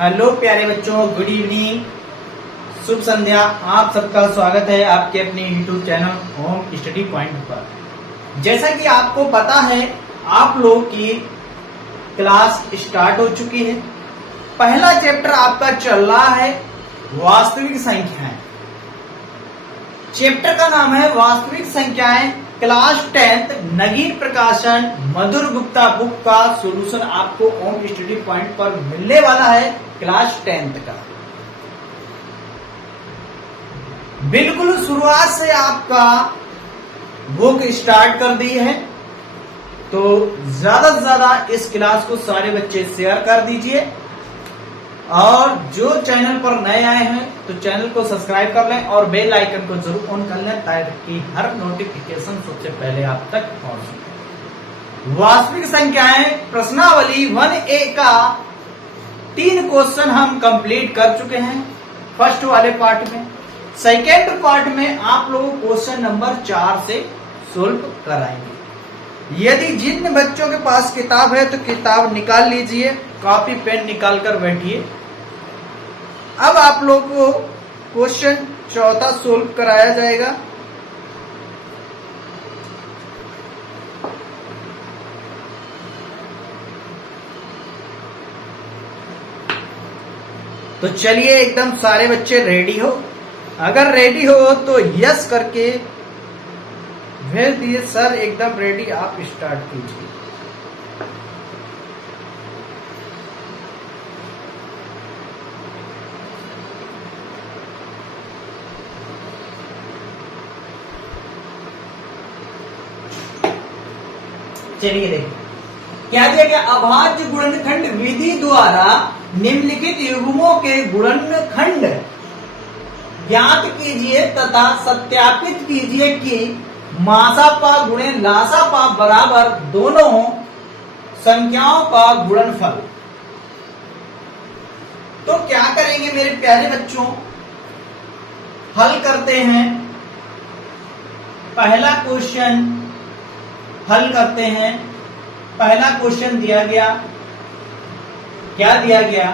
Hello प्यारे बच्चों, good evening, शुभ संध्या। आप सबका स्वागत है आपके अपने YouTube channel home study point पर। जैसा कि आपको पता है, आप लोग की क्लास स्टार्ट हो चुकी है। पहला चैप्टर आपका चल रहा है वास्तविक संख्याएं। चैप्टर का नाम है वास्तविक संख्याएं। क्लास 10th नगीर प्रकाशन मधुर गुप्ता बुक का सॉल्यूशन आपको होम स्टडी पॉइंट पर मिलने वाला है। क्लास 10th का बिल्कुल शुरुआत से आपका बुक स्टार्ट कर दी है, तो ज्यादा से ज्यादा इस क्लास को सारे बच्चे शेयर कर दीजिए। और जो चैनल पर नए आए हैं तो चैनल को सब्सक्राइब कर लें और बेल आइकन को जरूर ऑन कर लें ताकि हर नोटिफिकेशन सबसे पहले आप तक पहुंचे। वास्तविक संख्याएं प्रश्नावली 1A का 3 क्वेश्चन हम कंप्लीट कर चुके हैं फर्स्ट वाले पार्ट में। सेकेंड पार्ट में आप लोग क्वेश्चन नंबर 4 से सोल्व कराएंगे। यदि जिन बच्चों के पास किताब है तो किताब निकाल लीजिए, कॉपी पेन निकाल कर बैठिए। अब आप लोग को क्वेश्चन 4 सोल्व कराया जाएगा। तो चलिए एकदम सारे बच्चे रेडी हो। अगर रेडी हो तो यस करके भेज दिए, सर एकदम रेडी, आप स्टार्ट कीजिए। चलिए देखिए क्या दिया गया। अभाज्य गुणनखंड विधि द्वारा निम्नलिखित युग्मों के गुणनखंड ज्ञात कीजिए तथा सत्यापित कीजिए कि मासापा गुणे लासापा बराबर दोनों संख्याओं का गुणनफल। तो क्या करेंगे मेरे प्यारे बच्चों, हल करते हैं। पहला क्वेश्चन हल करते हैं। पहला क्वेश्चन दिया गया, क्या दिया गया?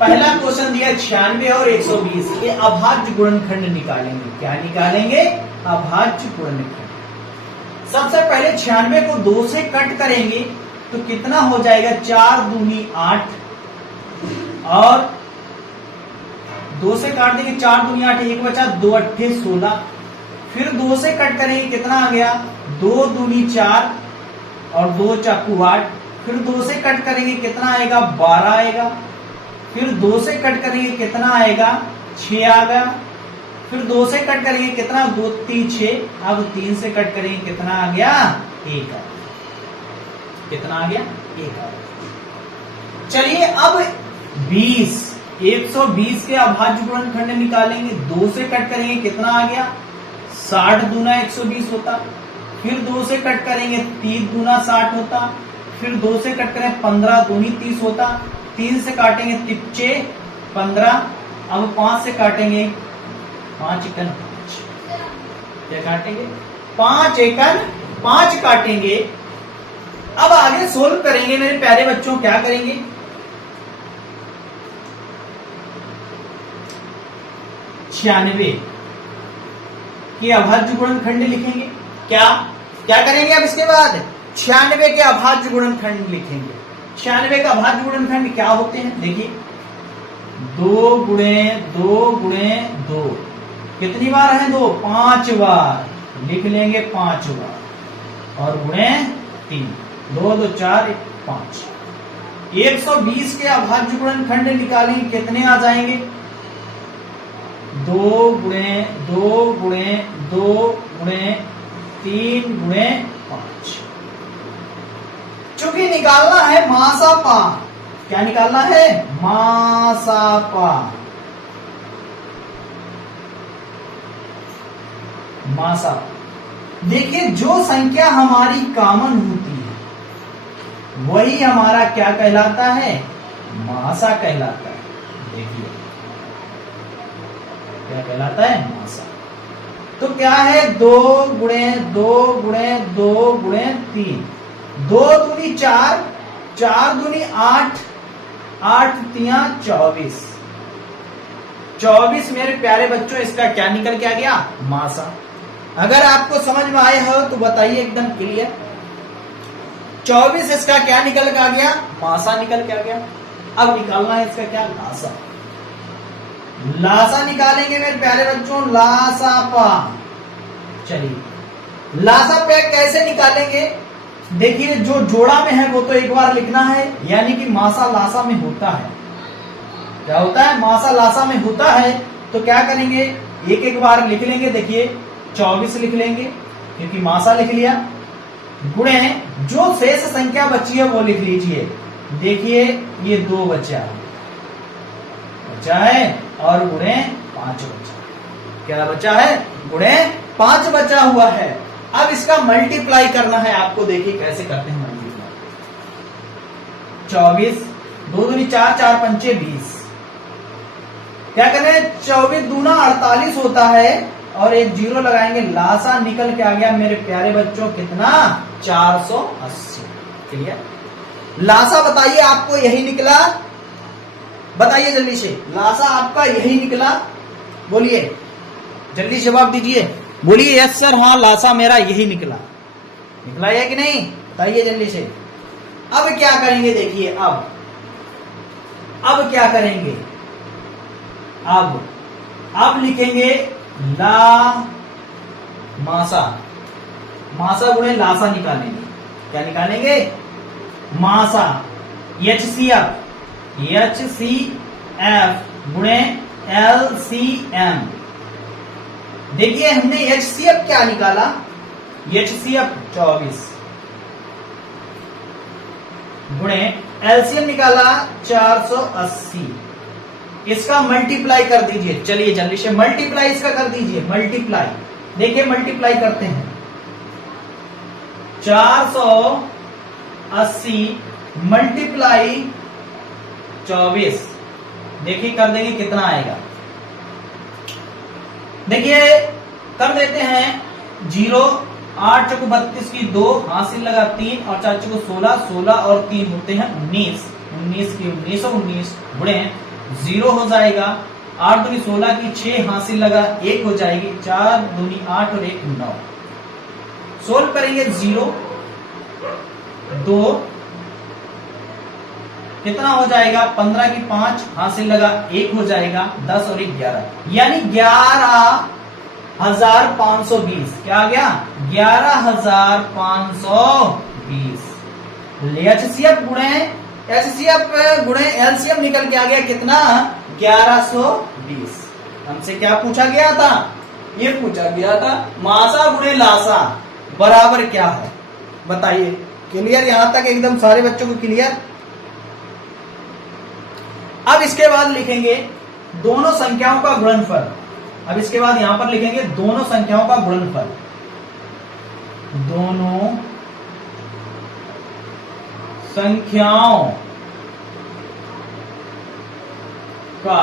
पहला क्वेश्चन दिया 96 और 120 के अभाज्य गुणनखंड निकालेंगे। क्या निकालेंगे? अभाज्य गुणनखंड। सबसे पहले 96 को 2 से कट करेंगे तो कितना हो जाएगा? 4 दूनी 8 और 2 से काट देंगे, 4 दूनी 8, 1 बचा, 2 अट्ठे 16। फिर 2 से कट करेंगे, कितना आ गया? 2 दूनी 4 और 2 चाकू 8। फिर 2 से कट करेंगे, कितना आएगा? 12 आएगा। फिर 2 से कट करेंगे, कितना आएगा? 6 आ गया। फिर 2 से कट करेंगे, कितना? 2 3 6। अब 3 से कट करेंगे, कितना आ गया? 1 आ गया। कितना आ गया? 1 आ गया। चलिए अब 20 120 के अभाज्य गुणनखंड निकालेंगे। 2 से कट करेंगे, कितना आ गया? 60 दूना 120 होता। फिर 2 से कट करेंगे, 3 दूना 60 होता। फिर 2 से कट करें, 15 दूनी 30 होता। 3 से काटेंगे, 3 15। अब 5 से काटेंगे, 5 एकन 5। क्या काटेंगे? 5 एकन 5 काटेंगे। अब आगे सोल्व करेंगे मेरे प्यारे बच्चों। क्या करेंगे? 96 के अभाज्य गुणनखंड लिखेंगे। क्या क्या करेंगे? अब इसके बाद 96 के अभाज्य गुणनखंड लिखेंगे। 96 का अभाज्य गुणनखंड क्या होते हैं? देखिए 2 गुणे 2 गुणे 2 कितनी बार है? 2 5 बार लिख लेंगे, 5 बार और गुणे 3, 2 2 4 5। 120 के अभाज्य गुणनखंड निकालेंगे, कितने आ जाएंगे? 2 गुणे 2 गुणे 2 गुणे 3 गुणे 5। चूंकि निकालना है मासापा। क्या निकालना है? मासापा। मासापा। देखिए जो संख्या हमारी कॉमन होती है वही हमारा क्या कहलाता है? मासा कहलाता है। देखिए क्या कहलाता है? मासा। तो क्या है? 2 गुणे 2 गुणे 2 गुणे 3, 2 दूनी 4, 4 दूनी 8, 8 तिया 24, 24 मेरे प्यारे बच्चों इसका क्या निकल के आ गया? मासा। अगर आपको समझ में आए हो तो बताइए एकदम क्लियर। 24 इसका क्या निकल के आ गया? मासा निकल के आ गया। अब निकालना है इसका क्या? लासा। लासा निकालेंगे मेरे प्यारे बच्चों, लासा पा। चलिए लासा पे कैसे निकालेंगे? देखिए जो जोड़ा में है वो तो एक बार लिखना है, यानी कि मासा लासा में होता है। क्या होता है? मासा लासा में होता है। तो क्या करेंगे? एक एक बार लिख लेंगे। देखिए 24 लिख लेंगे क्योंकि मासा लिख लिया, गुणे जो शेष संख्या बची है वो लिख लीजिए। देखिए ये 2 बचा है और गुणे 5 बचा। क्या बचा है? गुणे 5 बचा हुआ है। अब इसका मल्टीप्लाई करना है आपको। देखिए कैसे करते हैं मल्टीप्लाई। 24 2 दूनी 4, 4 पंचे 20। क्या करें? 24 दूना 48 होता है और एक 0 लगाएंगे। लासा निकल के आ गया मेरे प्यारे बच्चों कितना? 480। क्लियर? लासा बताइए आपको यही निकला? बताइए जल्दी से, लासा आपका यही निकला? बोलिए जल्दी जवाब दीजिए। बोलिए यस सर, हाँ लासा मेरा यही निकला। निकला है कि नहीं? बताइए जल्दी से। अब क्या करेंगे? देखिए अब क्या करेंगे? अब लिखेंगे ला मासा। मासा गुणे लासा निकालेंगे। क्या निकालेंगे? मासा। HCF गुणे LCM। देखिए हमने HCF क्या निकाला? HCF 24 गुणे LCM निकाला 480। इसका मल्टीप्लाई कर दीजिए। चलिए जल्दी से मल्टीप्लाई इसका कर दीजिए। मल्टीप्लाई देखिए मल्टीप्लाई करते हैं। 480 मल्टीप्लाई 24। देखिए कर देंगे कितना आएगा। देखिए कर देते हैं 0, 8 चौको 32 की 2, हासिल लगा 3 और 4 चौको 16, 16 और 3 होते हैं 19, 19 की 1919 गुणे 0 हो जाएगा। 8 दूनी 16 की 6, हासिल लगा 1 हो जाएगी। 4 दूनी 8 और 1 9। सोल्व करेंगे 0 2 कितना हो जाएगा? 15 की 5, हासिल लगा 1 हो जाएगा। 10 और 1 11, यानी 11,520। क्या आ गया? 11,520। HCF गुणे LCM निकल के आ गया कितना? 1120। हमसे क्या पूछा गया था? ये पूछा गया था मासा गुणे लासा बराबर क्या है? बताइए। क्लियर? यहां तक एकदम सारे बच्चों को क्लियर? अब इसके बाद लिखेंगे दोनों संख्याओं का गुणनफल। अब इसके बाद यहां पर लिखेंगे दोनों संख्याओं का गुणनफल। दोनों संख्याओं का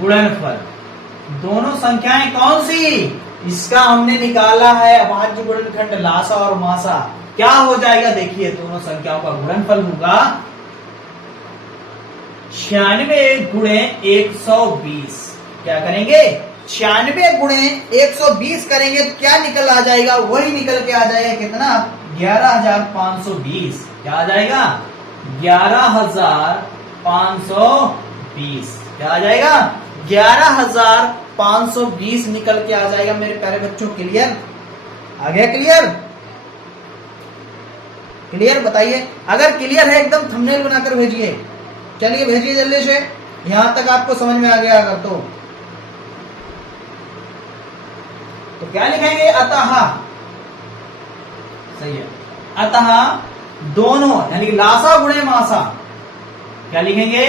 गुणनफल। दोनों संख्याएं कौन सी? इसका हमने निकाला है अभाज्य गुणनखंड लासा और मासा। क्या हो जाएगा? देखिए दोनों संख्याओं का गुणनफल होगा 96 गुणे 120। क्या करेंगे? 96 गुणे 120 करेंगे तो क्या निकल आ जाएगा? वही निकल के आ जाएगा कितना? 11,520। क्या आ जाएगा? 11,520। क्या आ जाएगा? 11,520 निकल के आ जाएगा मेरे प्यारे बच्चों। क्लियर? आ गया क्लियर? क्लियर? बताइए अगर क्लियर है एकदम थंबनेल बनाकर भेजिए। चलिए भेजिए जल्दी से। यहां तक आपको समझ में आ गया अगर तो क्या लिखेंगे? अतः। सही है। अतः दोनों यानी कि लासा गुणे मासा। क्या लिखेंगे?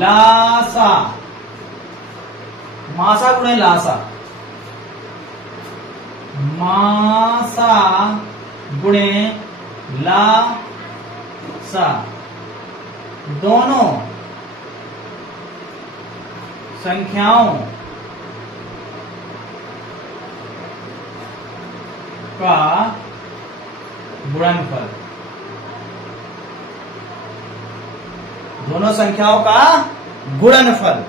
लासा। मासा गुणे लासा। मासा गुणे लासा। दोनों संख्याओं का गुणनफल, दोनों संख्याओं का गुणनफल।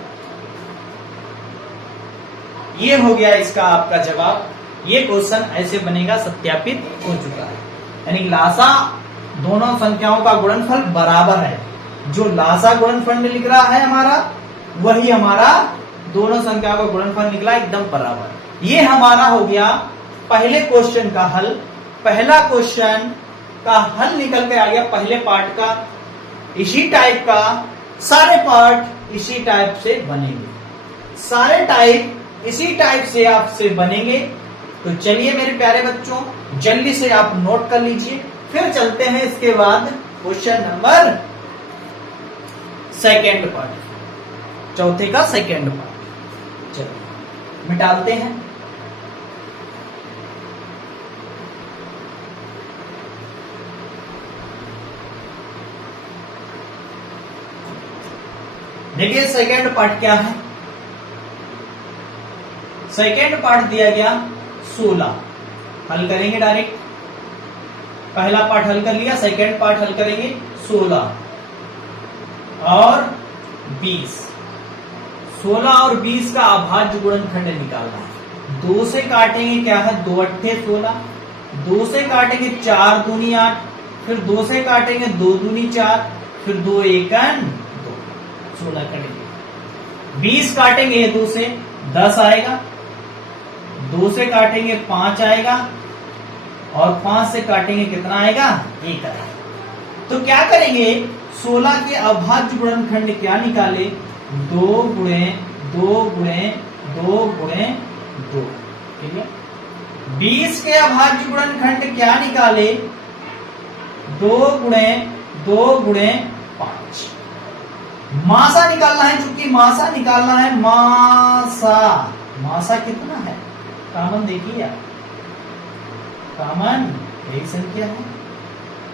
ये हो गया इसका आपका जवाब। ये क्वेश्चन ऐसे बनेगा, सत्यापित हो चुका है। यानी लासा दोनों संख्याओं का गुणनफल बराबर है। जो लासा गुणनफल में लिख रहा है हमारा, वही हमारा दोनों संख्याओं का गुणनफल निकला एकदम बराबर। ये हमारा हो गया पहले क्वेश्चन का हल। पहला क्वेश्चन का हल निकल के आ गया पहले पार्ट का। इसी टाइप का सारे पार्ट इसी टाइप से बनेंगे, सारे टाइप इसी टाइप से आपसे बनेंगे। तो चलिए मेरे प्यारे बच्चों, जल्दी से आप नोट कर लीजिए, फिर चलते हैं इसके बाद क्वेश्चन नंबर सेकेंड पार्ट, चौथे का सेकेंड पार्ट। चलिए मिटाते हैं। देखिए सेकेंड पार्ट क्या है। सेकेंड पार्ट दिया गया 16। हल करेंगे डायरेक्ट। पहला पार्ट हल कर लिया, सेकेंड पार्ट हल करेंगे 16 और 20। 16 और 20 का अभाज्य गुणनखंड निकालना है। 2 से काटेंगे क्या है, 2 अट्ठे 16। 2 से काटेंगे 4 दूनी 8, फिर 2 से काटेंगे 2 दूनी 4, फिर 2 एकन 2, 16 कटेंगे। 20 काटेंगे 2 से 10 आएगा, 2 से काटेंगे 5 आएगा, और 5 से काटेंगे कितना आएगा, 1 आएगा। तो क्या करेंगे, 16 के अभाज्य गुणनखंड क्या निकाले, 2 गुणे 2 गुणे 2 गुणे 2। ठीक है। 20 के अभाज्य गुणनखंड क्या निकाले, 2 गुणे 2 गुणे 5। मासा निकालना है, चूंकि मासा निकालना है, मासा कितना है, कॉमन देखिए आप, कॉमन एक संख्या है।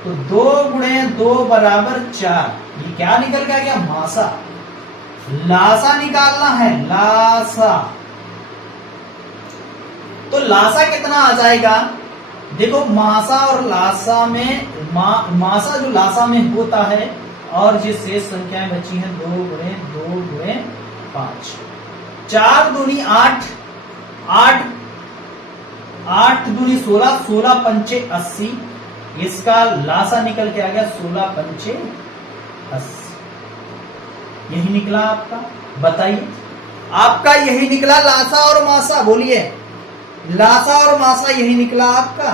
तो 2 गुणे 2 बराबर 4। ये क्या निकल के आ गया, मासा। लासा निकालना है, लासा। तो लासा कितना आ जाएगा, देखो मासा और लासा में मासा जो लासा में होता है, और जो शेष संख्याएं बची हैं 2 गुणे 2 गुणे 5। 4 दूनी 8, 8 दूनी 16, 16 पंचे 80। इसका लासा निकल के आ गया 16 पंचे 80। यही निकला आपका, बताइए आपका यही निकला लासा और मासा, बोलिए लासा और मासा यही निकला आपका,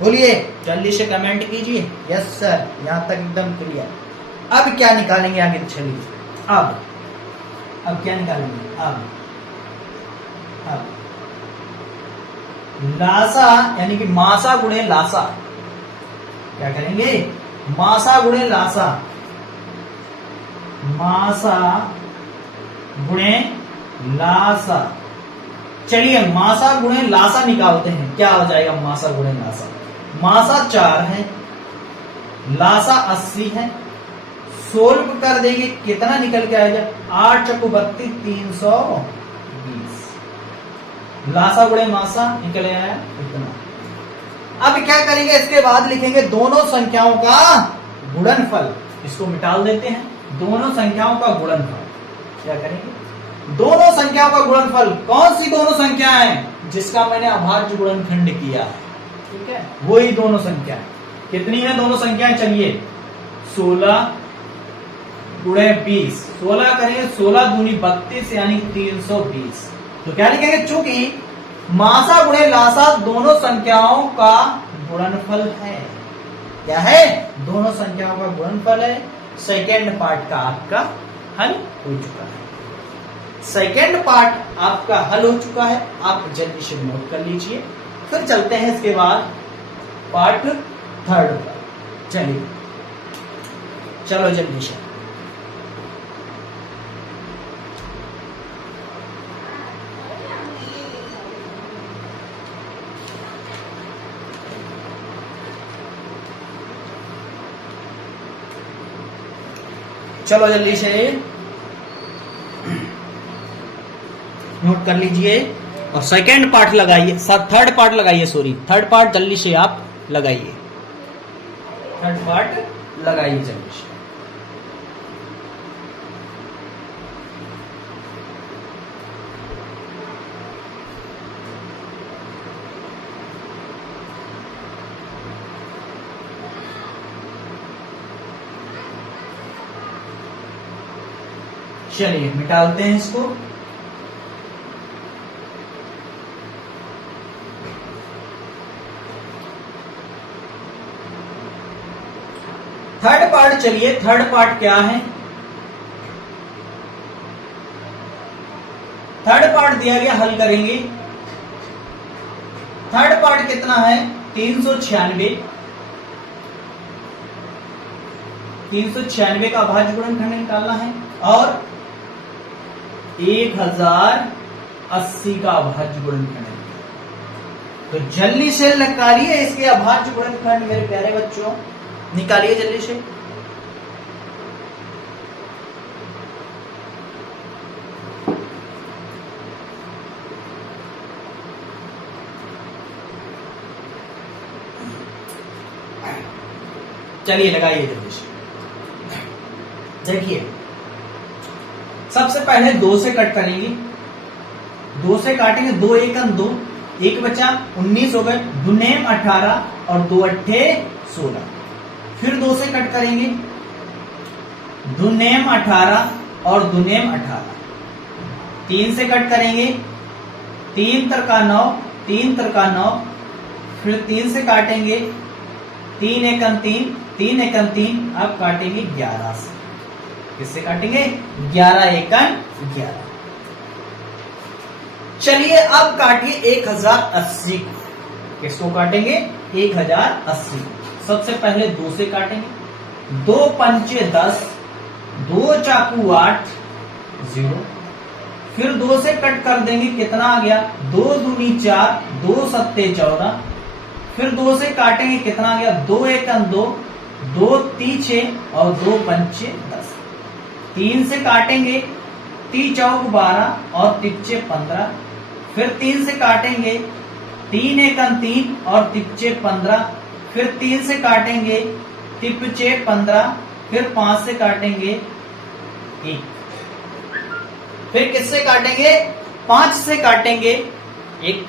बोलिए जल्दी से कमेंट कीजिए। यस सर, यहां तक एकदम क्लियर। अब क्या निकालेंगे आगे, चलिए अब क्या निकालेंगे, अब लासा यानी कि मासा गुणे लासा। क्या करेंगे, मासा गुणे लासा, मासा गुणे लासा। चलिए मासा गुणे लासा निकालते हैं, क्या हो जाएगा मासा गुणे लासा। मासा 4 है, लासा 80 है। सोल्व कर देंगे, कितना निकल के आएगा, 8 चक्कू 32, 320। लासा गुणे मासा निकल आया इतना। अब क्या करेंगे, इसके बाद लिखेंगे दोनों संख्याओं का गुणनफल। इसको मिटाल देते हैं, दोनों संख्याओं का गुणनफल। क्या करेंगे, दोनों संख्याओं का गुणनफल। कौन सी दोनों संख्याएं, जिसका मैंने अभाज्य गुणनखंड किया है, ठीक है, वही दोनों संख्याएं। कितनी है दोनों संख्याएं, चलिए 16 गुणे 20। 16 करेंगे, 16 दूनी 32 यानी 320। तो क्या लिखेंगे, चूंकि मासा गुणे लासा दोनों संख्याओं का गुणनफल है। क्या है, दोनों संख्याओं का गुणनफल है। सेकेंड पार्ट का आपका हल हो चुका है। सेकेंड पार्ट आपका हल हो चुका है, आप जल्दी से नोट कर लीजिए। फिर चलते हैं इसके बाद पार्ट थर्ड पर। चलिए चलो जल्दी से। चलो जल्दी से नोट कर लीजिए और सेकेंड पार्ट लगाइए, थर्ड पार्ट लगाइए, सॉरी थर्ड पार्ट जल्दी से आप लगाइए। थर्ड पार्ट लगाइए जल्दी। चलिए मिटाते हैं इसको। थर्ड पार्ट, चलिए थर्ड पार्ट क्या है? थर्ड पार्ट दिया गया, हल करेंगे। थर्ड पार्ट कितना है? 396। 396 का अभाज्य गुणनखंड निकालना है और 1080 का अभाज्य गुणनखंड। तो जल्दी से निकालिए इसके अभाज्य गुणनखंड मेरे प्यारे बच्चों, निकालिए जल्दी से। चलिए लगाइए जल्दी से। देखिए सबसे पहले 2 से कट करेंगे। 2 से काटेंगे, 2 एकम 2, 1 बचा 19 हो गए, 2 नेम 18 और 2 अट्ठे 16। फिर 2 से कट करेंगे, 2 नेम 18 और 2 नेम 18। 3 से कट करेंगे, 3 तरका 9, 3 तरका 9। फिर 3 से काटेंगे, 3 एकम 3, 3 एकम 3। अब काटेंगे 11 से। किससे काटेंगे? 11 एकम 11। चलिए अब काटिए 1080 को। किसको काटेंगे? 1080 को। सबसे पहले 2 से काटेंगे, 2 पंचे 10, 2 चाकू 8, 0। फिर 2 से कट कर देंगे, कितना आ गया? 2 दूनी 4, 2 सत्ते 14। फिर 2 से काटेंगे, कितना आ गया? 2 एकम 2, 2 तीछे और 2 पंचे 10। 3 से काटेंगे, 3 चौक 12 और तिच्चे 15। फिर 3 से काटेंगे, 3 एकम 3 और तिच्चे 15। फिर 3 से काटेंगे, तिप्चे 15। फिर 5 से काटेंगे 1। फिर किससे काटेंगे? 5 से काटेंगे 1।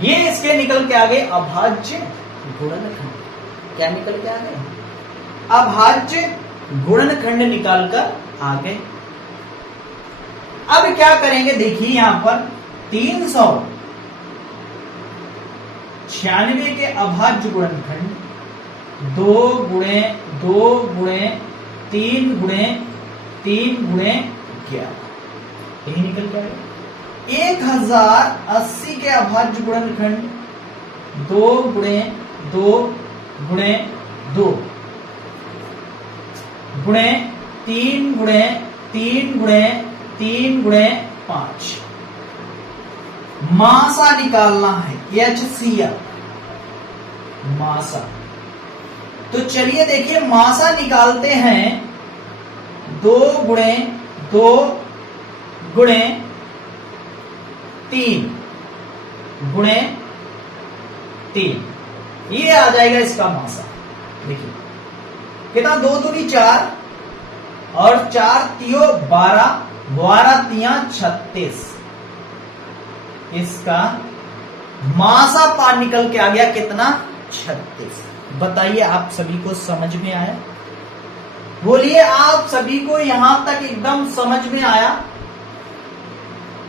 ये इसके निकल के आ गए अभाज्य गुणनखंड। क्या निकल के आ गए? अभाज्य गुणनखंड निकालकर आ गए। अब क्या करेंगे? देखिए यहां पर 396 के अभाज्य गुणनखंड 2 गुणे 2 गुणे 3 गुणे 3 गुणे 11, यही निकल के आएगा। 1080 के अभाज्य गुणनखंड 2 गुणे 2 गुणे 2 गुणे 3 गुणे 3 गुणे 3 गुणे 5। मासा निकालना है, HCF मासा। तो चलिए देखिए मासा निकालते हैं। 2 गुणे 2 गुणे 3 गुणे 3, ये आ जाएगा इसका मासा। देखिए कितना? 2 दूनी 4 और 4 तियो 12, 12 तिया 36। इसका मासा पार निकल के आ गया कितना? 36। बताइए आप सभी को समझ में आया? बोलिए आप सभी को यहां तक एकदम समझ में आया?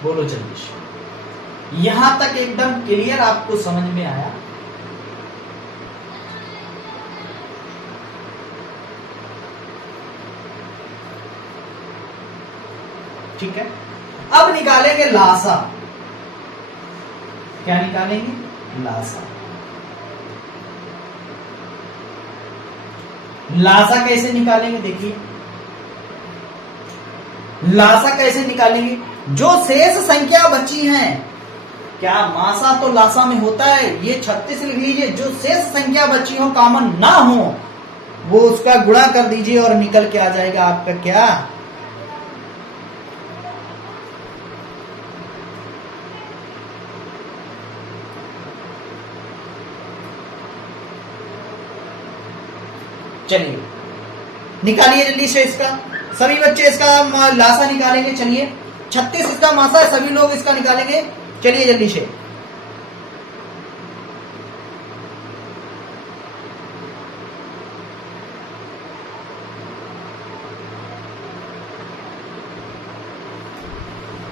बोलो जल्दी। यहां तक एकदम क्लियर आपको समझ में आया? ठीक है। अब निकालेंगे लासा। क्या निकालेंगे? लासा। लासा कैसे निकालेंगे? देखिए लासा कैसे निकालेंगे? जो शेष संख्या बची है, क्या मासा तो लासा में होता है, ये 36 लिख लीजिए। जो शेष संख्या बची हो, कॉमन ना हो, वो उसका गुणा कर दीजिए और निकल के आ जाएगा आपका क्या? चलिए निकालिए जल्दी से इसका, सभी बच्चे इसका लासा निकालेंगे। चलिए 36 इसका मासा है, सभी लोग इसका निकालेंगे। चलिए जल्दी से,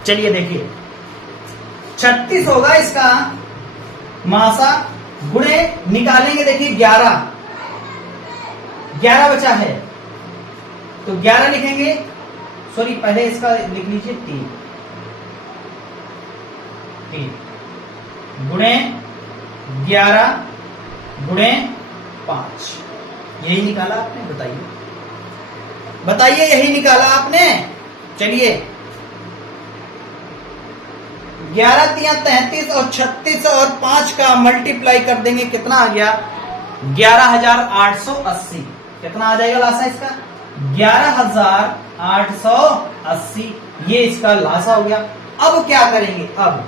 चलिए देखिए 36 होगा इसका मासा, गुणे निकालेंगे। देखिए 11 बचा है तो 11 लिखेंगे, सॉरी पहले इसका लिख लीजिए 3 गुणे 11 गुणे 5। यही निकाला आपने? बताइए यही निकाला आपने? चलिए 11 तिया 33 और 36 और 5 का मल्टीप्लाई कर देंगे, कितना आ गया? 11,880। कितना आ जाएगा लासा इसका? 11,880। ये इसका लासा हो गया। अब क्या करेंगे? अब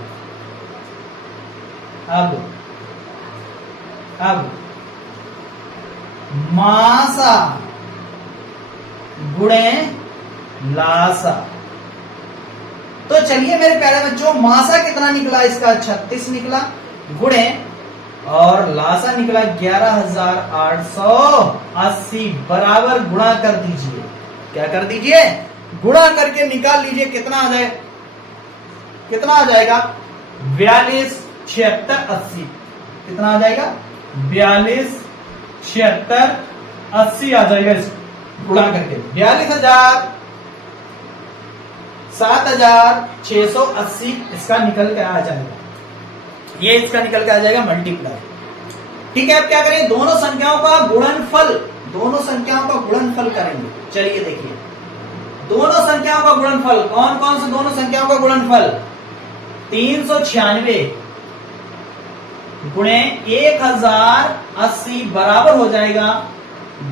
मासा गुणे लासा। तो चलिए मेरे प्यारे बच्चों, मासा कितना निकला इसका? 36 निकला, गुणे और लासा निकला 11,880। बराबर गुणा कर दीजिए। क्या कर दीजिए? गुणा करके निकाल लीजिए कितना आ जाए, कितना आ जाएगा? 42, 76, 80। कितना आ जाएगा? 42, 76, 80 आ जाएगा गुणा करके। 42,7,680 इसका निकल के आ जाएगा। ये इसका निकल के आ जाएगा मल्टीप्लाई। ठीक है, अब क्या करेंगे? दोनों संख्याओं का गुणनफल करेंगे। चलिए देखिए दोनों संख्याओं का गुणनफल, कौन कौन से दोनों संख्याओं का गुणनफल? 396 गुणे 1080 बराबर हो जाएगा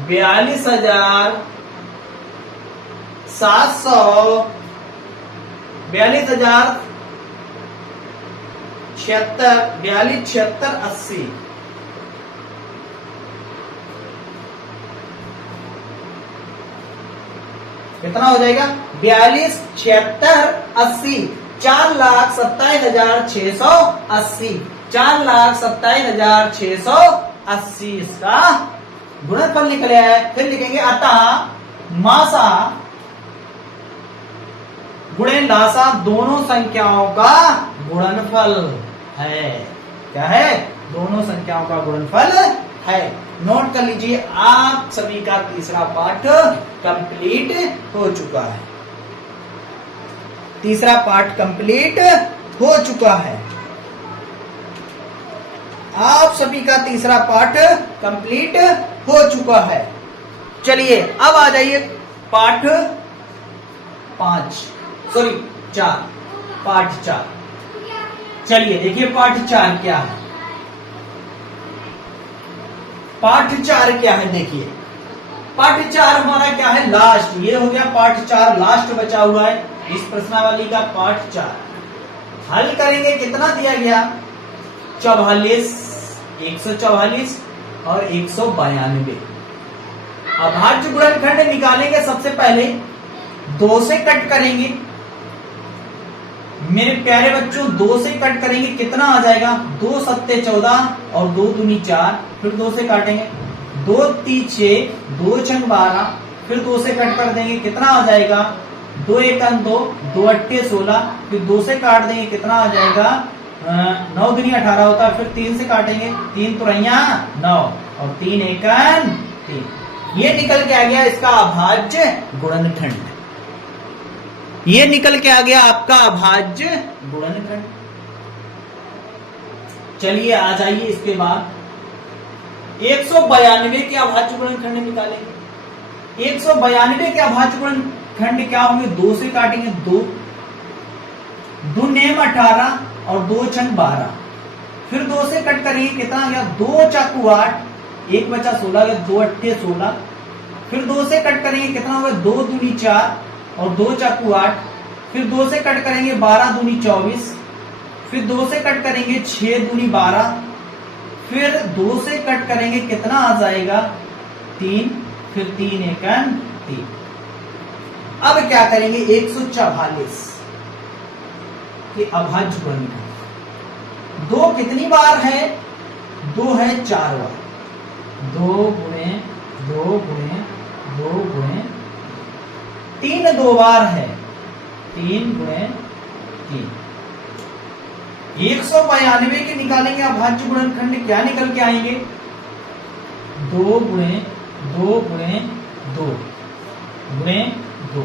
42,700 42,76 80। कितना हो जाएगा? 42, 76, 80। 4,27,680। 4,27,680 इसका गुणनफल निकले है। फिर लिखेंगे अतः मासा गुणे लासा दोनों संख्याओं का गुणनफल है। क्या है? दोनों संख्याओं का गुणनफल है। नोट कर लीजिए, आप सभी का तीसरा पाठ कंप्लीट हो चुका है। तीसरा पाठ कंप्लीट हो चुका है। आप सभी का तीसरा पाठ कंप्लीट हो चुका है। चलिए अब आ जाइए पाठ 4। पाठ 4। चलिए देखिए पाठ 4 क्या है। पाठ 4 क्या है? देखिए पाठ 4 हमारा क्या है? लास्ट। ये हो गया पाठ 4, लास्ट बचा हुआ है इस प्रश्नावली का पाठ 4। हल करेंगे, कितना दिया गया? 44, 144 और 192। अभाज्य गुणनखंड निकालेंगे। सबसे पहले 2 से कट करेंगे मेरे प्यारे बच्चों, 2 से कट करेंगे, कितना आ जाएगा? 2 सत्ते 14 और 2 दूनी 4। फिर 2 से काटेंगे, 2 तीन 6, 2 छंग 12। फिर 2 से कट कर देंगे, कितना आ जाएगा? 2 एकम 2, 2 अट्ठे 16। फिर 2 से काट देंगे, कितना आ जाएगा? 9 दूनी 18 होता है। फिर 3 से काटेंगे, 3 तुरैया 9 और 3 एकम 3। ये निकल के आ गया इसका अभाज्य गुणनखंड। ये निकल के आ गया आपका अभाज्य गुणनखंड। चलिए आ जाइए इसके बाद 192 के अभाज्य गुणनखंड निकालेंगे। 192 के अभाज्य गुणनखंड क्या होंगे? 2 से काटेंगे, 2 2 नेम 18 और 2 छंग 12। फिर 2 से कट करेंगे, कितना आ गया? 2 चाकू 8, 1 बचा 16 गया, 2 अट्ठे 16। फिर 2 से कट करेंगे, कितना होगा? 2 दूनी 4 और 2 चाकू 8। फिर 2 से कट करेंगे, 12 दूनी 24। फिर 2 से कट करेंगे, 6 दूनी 12। फिर 2 से कट करेंगे, कितना आ जाएगा? 3। फिर 3 एकम 3। अब क्या करेंगे 144 के अभाज्य गुणनखंड। 2 कितनी बार है? 2 है 4 बार। 2 गुणे 2 गुणे 2 गुणे 3 2 बार है। 3 गुणे 3। 192 के निकालेंगे अभाज्य गुणनखंड, क्या निकल के आएंगे? 2 गुणे 2 गुणे 2 गुणे 2।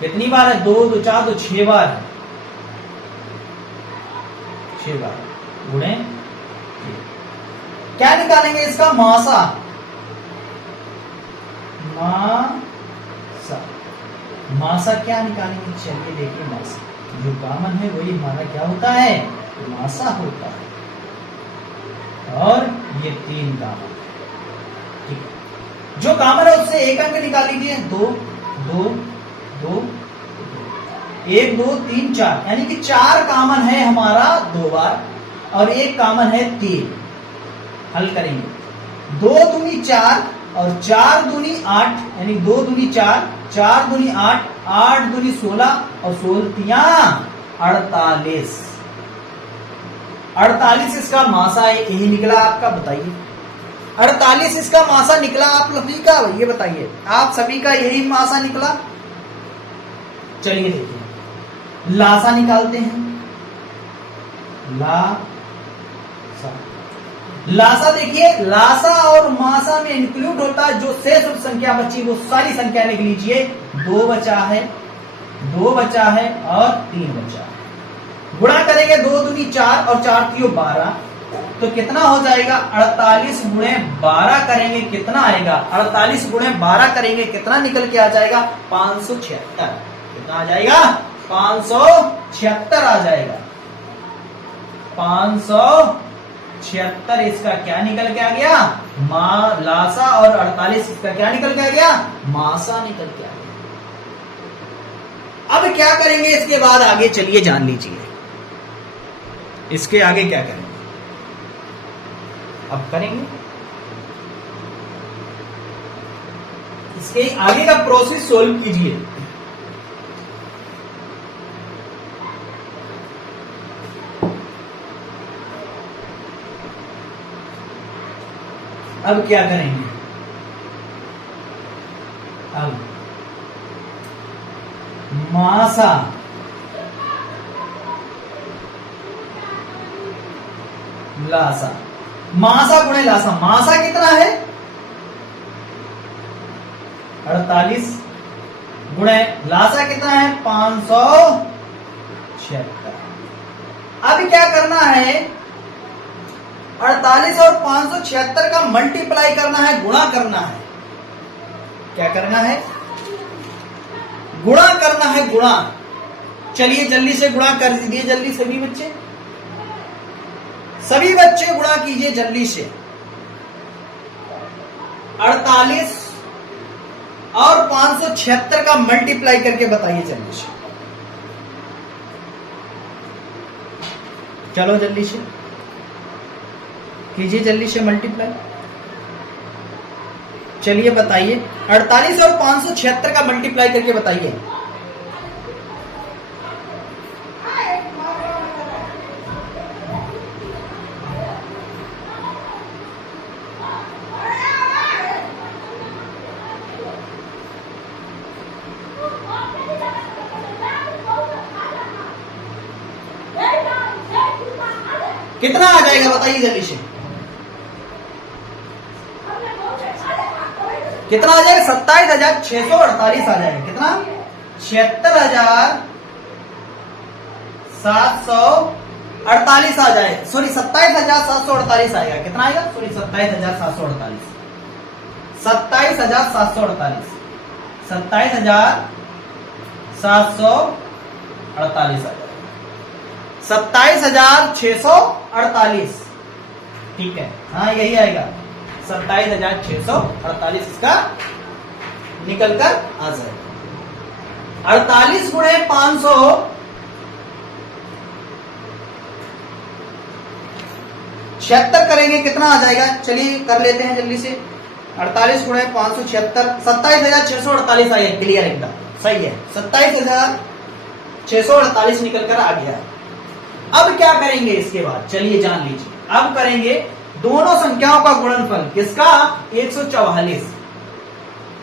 कितनी बार है? 2 2 4 2 6 बार है। 6 बार गुणे 3। क्या निकालेंगे इसका? मासा। मासा मासा क्या निकालेंगे? चलिए देखिए, मासा जो कॉमन है वही हमारा क्या होता है? मासा होता है। और ये 3 कॉमन, ठीक है। जो कॉमन है उससे एक अंक निकाल लीजिए। 2 2 2 1 2 3 4, यानी कि 4 कॉमन है हमारा 2 बार और 1 कॉमन है 3। हल करेंगे। 2 दूनी 4 और 4 दूनी 8, यानी 2 दूनी 4, 4 दूनी 8, 8 दूनी 16 और 16 48। 48 इसका मासा है, यही निकला आपका। बताइए 48 इसका मासा निकला आप सभी का, ये बताइए आप सभी का यही मासा निकला। चलिए देखिए, लासा निकालते हैं। लासा देखिए, लासा और मासा में इंक्लूड होता है जो शेष संख्या बची वो सारी संख्या लिख लीजिए। 2 बचा है, 2 बचा है और 3 बचा है। गुणा करेंगे 2 दूनी 4 और 4 3 12, तो कितना हो जाएगा? 48 गुणे 12 करेंगे कितना आएगा? 48 गुणे 12 करेंगे कितना निकल के आ जाएगा? 576। कितना आ जाएगा? 576 आ जाएगा। 576 इसका क्या निकल के आ गया? लासा। और 48 इसका क्या निकल के आ गया? मासा निकल के आ गया। अब क्या करेंगे इसके बाद? आगे चलिए जान लीजिए इसके आगे क्या करेंगे। अब करेंगे इसके आगे का प्रोसेस सोल्व कीजिए। अब क्या करेंगे? अब मासा लासा, मासा गुणे लासा। मासा कितना है? 48 गुणे लासा कितना है? 576। अब क्या करना है? 48 और 576 का मल्टीप्लाई करना है, गुणा करना है। क्या करना है? गुणा करना है, गुणा। चलिए जल्दी से गुणा कर दीजिए, जल्दी सभी बच्चे, सभी बच्चे गुणा कीजिए जल्दी से। 48 और 576 का मल्टीप्लाई करके बताइए जल्दी से। चलो जल्दी से कीजिए, जल्दी से मल्टीप्लाई। चलिए बताइए, 48 और 576 का मल्टीप्लाई करके बताइए। कितना आ जाएगा बताइए जल्दी से। कितना आ जाएगा? 27,648 आ जाएगा। कितना? 76,748 आ जाएगा। सॉरी 27,748 आएगा। कितना आएगा? सॉरी 27,748, 27,748, 27,748 आ जाएगा। 27,648, ठीक है। हाँ यही आएगा, 27,648 इसका निकल कर आ जाएगा। 48 गुणे 576 करेंगे कितना आ जाएगा? चलिए कर लेते हैं जल्दी से। 48 गुणे 576, 27,648 आया। क्लियर एकदम सही है, 27,648 निकल कर आ गया। अब क्या करेंगे इसके बाद, चलिए जान लीजिए। अब करेंगे दोनों संख्याओं का गुणनफल, किसका? 144।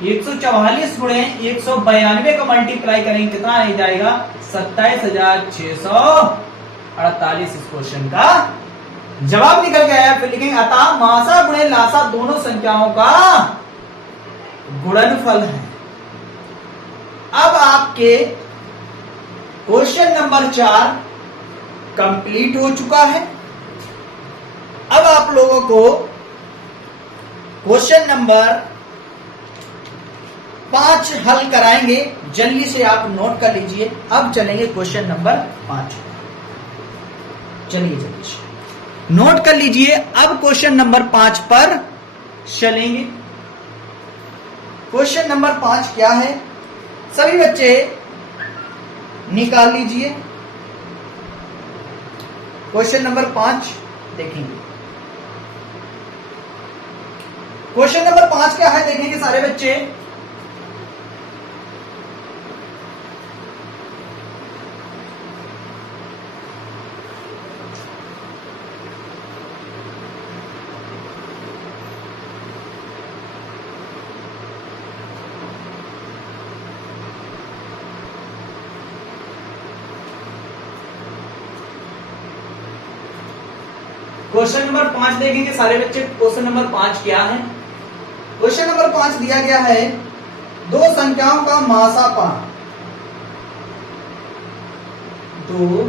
144 गुणे 192 को मल्टीप्लाई करेंगे, कितना आ जाएगा? 27,648 इस क्वेश्चन का जवाब निकल गया है। फिर लिखेंगे अतः मासा गुणे लासा दोनों संख्याओं का गुणनफल है। अब आपके क्वेश्चन नंबर 4 कंप्लीट हो चुका है। अब आप लोगों को क्वेश्चन नंबर 5 हल कराएंगे, जल्दी से आप नोट कर लीजिए। अब चलेंगे क्वेश्चन नंबर 5, चलिए जल्दी से नोट कर लीजिए। अब क्वेश्चन नंबर 5 पर चलेंगे। क्वेश्चन नंबर 5 क्या है, सभी बच्चे निकाल लीजिए। क्वेश्चन नंबर 5 देखेंगे। क्वेश्चन नंबर 5 क्या है देखेंगे सारे बच्चे। क्वेश्चन नंबर 5 देखेंगे सारे बच्चे। क्वेश्चन नंबर 5 क्या है? क्वेश्चन नंबर 5 दिया गया है, दो संख्याओं का मासापा। दो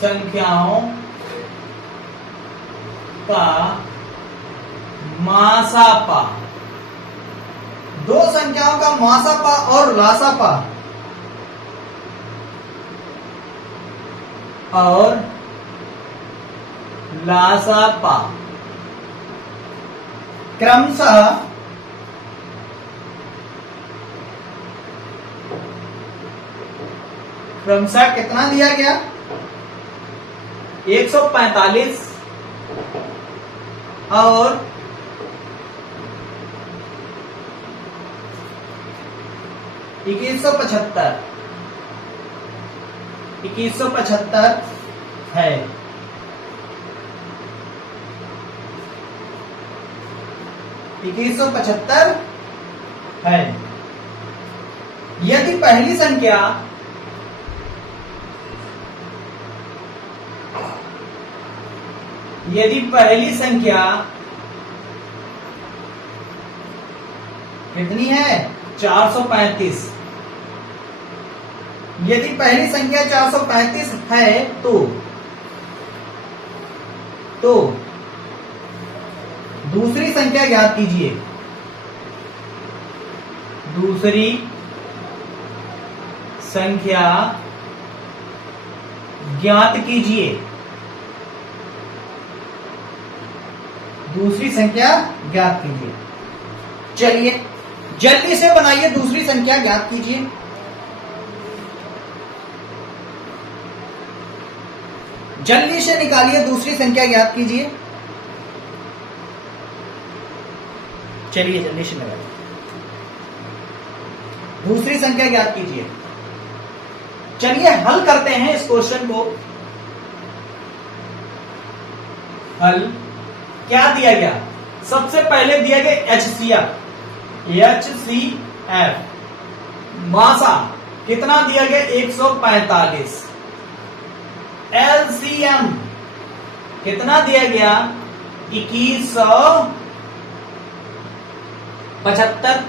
संख्याओं का मासापा, दो संख्याओं का मासापा और लासापा और लासापा क्रमशः कितना दिया गया? 145 और 2175 है। इक्कीस सौ 75 है। यदि पहली संख्या कितनी है? 435। यदि पहली संख्या 435 है तो दूसरी संख्या ज्ञात कीजिए। दूसरी संख्या ज्ञात कीजिए। दूसरी संख्या ज्ञात कीजिए। चलिए जल्दी से बनाइए, दूसरी संख्या ज्ञात कीजिए। जल्दी से निकालिए, दूसरी संख्या ज्ञात कीजिए। चलिए जल्दी से लगाइए, दूसरी संख्या ज्ञात कीजिए। चलिए हल करते हैं इस क्वेश्चन को। हल क्या दिया गया? सबसे पहले दिया गया HCF मासा कितना दिया गया? 145। LCM कितना दिया गया? 2175।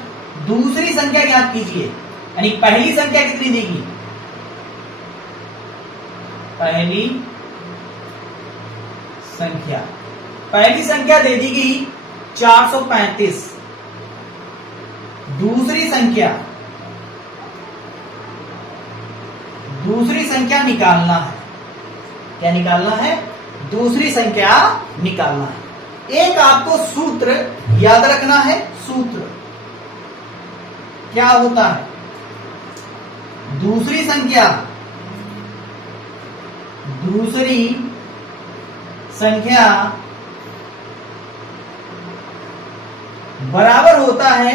दूसरी संख्या ज्ञात कीजिए, यानी पहली संख्या कितनी देगी? पहली संख्या दे दी गई 435। दूसरी संख्या निकालना है। क्या निकालना है? दूसरी संख्या निकालना है। एक आपको सूत्र याद रखना है। सूत्र क्या होता है? दूसरी संख्या बराबर होता है,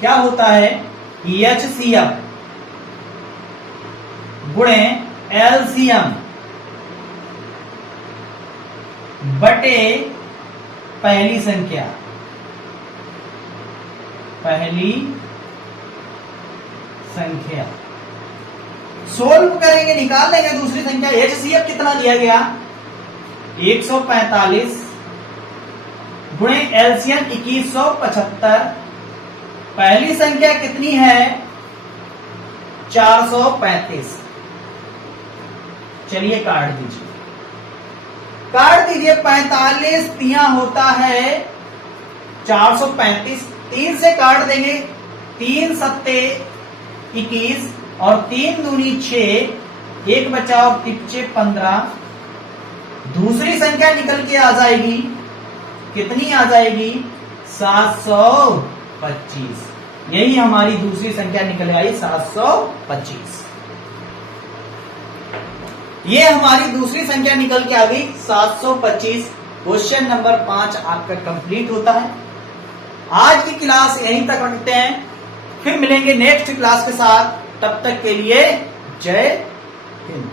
क्या होता है, HCF गुणे LCM बटे पहली संख्या, सोल्व करेंगे, निकाल लेंगे दूसरी संख्या। HCF कितना दिया गया, 145 गुणे LCM 2175। पहली संख्या कितनी है, 435। चलिए काट दीजिए, 45 तिया होता है 435, 3 से काट देंगे, 3 सत्ते 21 और 3 दूनी 6, 1 बचा और 3 15। दूसरी संख्या निकल के आ जाएगी, कितनी आ जाएगी, 725। यही हमारी दूसरी संख्या निकल आई, 725। ये हमारी दूसरी संख्या निकल के आ गई 725। क्वेश्चन नंबर 5 आपका कंप्लीट होता है। आज की क्लास यहीं तक रखते हैं, फिर मिलेंगे नेक्स्ट क्लास के साथ। तब तक के लिए जय हिंद।